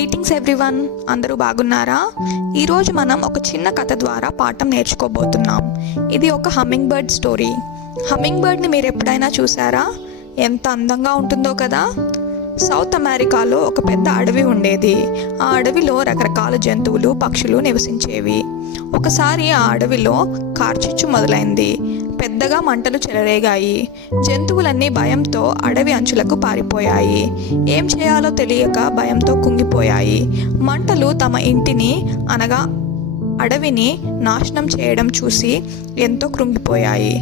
Greetings everyone, అందరూ బాగున్నారా? ఈరోజు మనం ఒక చిన్న కథ ద్వారా పాఠం నేర్చుకోబోతున్నాం. ఇది ఒక హమ్మింగ్ బర్డ్ స్టోరీ. హమ్మింగ్ బర్డ్ని మీరు ఎప్పుడైనా చూసారా? ఎంత అందంగా ఉంటుందో కదా. సౌత్ అమెరికాలో ఒక పెద్ద అడవి ఉండేది. ఆ అడవిలో రకరకాల జంతువులు, పక్షులు నివసించేవి. ఒకసారి ఆ అడవిలో కార్చిచ్చు మొదలైంది. పెద్దగా మంటలు చెలరేగాయి. జంతువులన్నీ భయంతో అడవి అంచులకు పారిపోయాయి. ఏం చేయాలో తెలియక భయంతో కుంగిపోయాయి. మంటలు తమ ఇంటిని అనగా అడవిని నాశనం చేయడం చూసి ఎంతో కృంగిపోయాయి.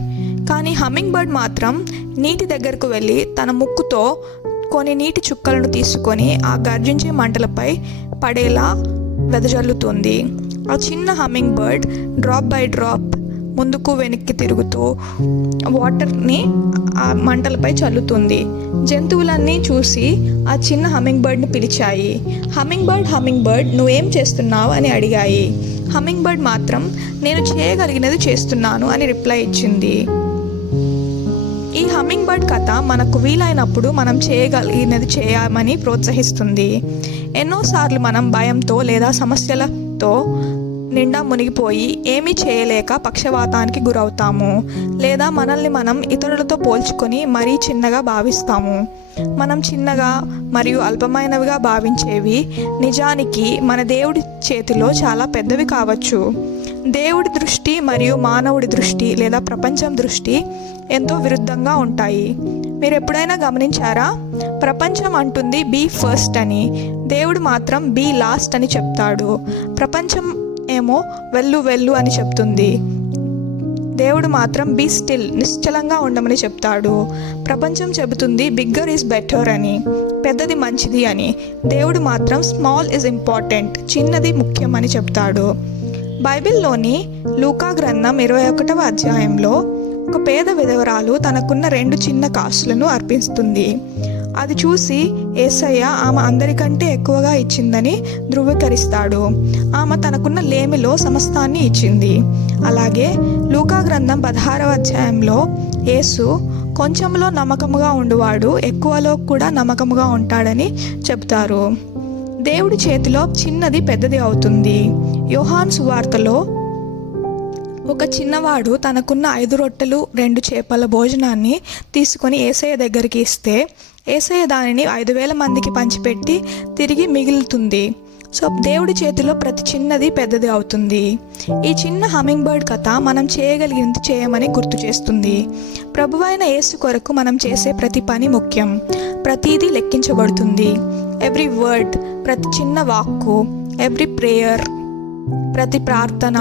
కానీ హమ్మింగ్ బర్డ్ మాత్రం నీటి దగ్గరకు వెళ్ళి తన ముక్కుతో కొన్ని నీటి చుక్కలను తీసుకొని ఆ గర్జించే మంటలపై పడేలా వెదజల్లుతుంది. ఆ చిన్న humming bird drop by drop ముందుకు వెనక్కి తిరుగుతూ వాటర్ని ఆ మంటలపై చల్లుతుంది. జంతువులన్నీ చూసి ఆ చిన్న హమ్మింగ్ బర్డ్ని పిలిచాయి. హమ్మింగ్ బర్డ్ నువ్వేం చేస్తున్నావు అని అడిగాయి. హమ్మింగ్ బర్డ్ మాత్రం నేను చేయగలిగినది చేస్తున్నాను అని రిప్లై ఇచ్చింది. ఈ హమ్మింగ్ బర్డ్ కథ మనకు వీలైనప్పుడు మనం చేయగలిగినది చేయమని ప్రోత్సహిస్తుంది. ఎన్నోసార్లు మనం భయంతో లేదా సమస్యలతో నిండా మునిగిపోయి ఏమీ చేయలేక పక్షవాతానికి గురవుతాము. లేదా మనల్ని మనం ఇతరులతో పోల్చుకొని మరీ చిన్నగా భావిస్తాము. మనం చిన్నగా మరియు అల్పమైనవిగా భావించేవి నిజానికి మన దేవుడి చేతిలో చాలా పెద్దవి కావచ్చు. దేవుడి దృష్టి మరియు మానవుడి దృష్టి లేదా ప్రపంచం దృష్టి ఎంతో విరుద్ధంగా ఉంటాయి. మీరు ఎప్పుడైనా గమనించారా? ప్రపంచం అంటుంది బీ ఫస్ట్ అని, దేవుడు మాత్రం బీ లాస్ట్ అని చెప్తాడు. ప్రపంచం ఏమో వెళ్ళు అని చెప్తుంది. దేవుడు మాత్రం బీ స్టిల్, నిశ్చలంగా ఉండమని చెప్తాడు. ప్రపంచం చెబుతుంది బిగ్గర్ ఈజ్ బెటర్ అని, పెద్దది మంచిది అని. దేవుడు మాత్రం స్మాల్ ఈజ్ ఇంపార్టెంట్, చిన్నది ముఖ్యం అని చెప్తాడు. బైబిల్లోని లూకా గ్రంథం 21వ అధ్యాయంలో ఒక పేద విధవరాలు తనకున్న 2 చిన్న కాసులను అర్పిస్తుంది. అది చూసి యేసయ్య ఆమె అందరికంటే ఎక్కువగా ఇచ్చిందని ధృవీకరిస్తాడు. ఆమె తనకున్న లేమిలో సమస్తాన్ని ఇచ్చింది. అలాగే లూకా గ్రంథం 16వ అధ్యాయంలో యేసు కొంచెంలో నమ్మకముగా ఉండువాడు ఎక్కువలో కూడా నమ్మకముగా ఉంటాడని చెప్తారు. దేవుడి చేతిలో చిన్నది పెద్దది అవుతుంది. యోహాను సువార్తలో ఒక చిన్నవాడు తనకున్న 5 రొట్టెలు 2 చేపల భోజనాన్ని తీసుకొని యేసయ్య దగ్గరికి ఇస్తే యేసయ్య దానిని 5,000 మందికి పంచిపెట్టి తిరిగి మిగులుతుంది. సో దేవుడి చేతిలో ప్రతి చిన్నది పెద్దది అవుతుంది. ఈ చిన్న హమ్మింగ్ బర్డ్ కథ మనం చేయగలిగినది చేయమని గుర్తు చేస్తుంది. ప్రభువైన యేసు కొరకు మనం చేసే ప్రతి పని ముఖ్యం. ప్రతిదీ లెక్కించబడుతుంది. ఎవ్రీ వర్డ్, ప్రతి చిన్న వాక్కు, ఎవ్రీ ప్రేయర్, ప్రతి ప్రార్థన,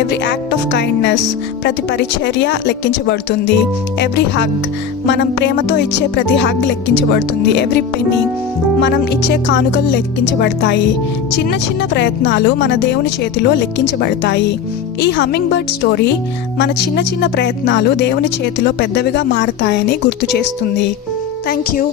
ఎవ్రీ యాక్ట్ ఆఫ్ కైండ్నెస్, ప్రతి పరిచర్య లెక్కించబడుతుంది. ఎవ్రీ హగ్, మనం ప్రేమతో ఇచ్చే ప్రతి హగ్ లెక్కించబడుతుంది. ఎవ్రీ పెన్నీ, మనం ఇచ్చే కానుకలు లెక్కించబడతాయి. చిన్న చిన్న ప్రయత్నాలు మన దేవుని చేతిలో లెక్కించబడతాయి. ఈ హమ్మింగ్ బర్డ్ స్టోరీ మన చిన్న చిన్న ప్రయత్నాలు దేవుని చేతిలో పెద్దవిగా మారతాయని గుర్తు చేస్తుంది. Thank you.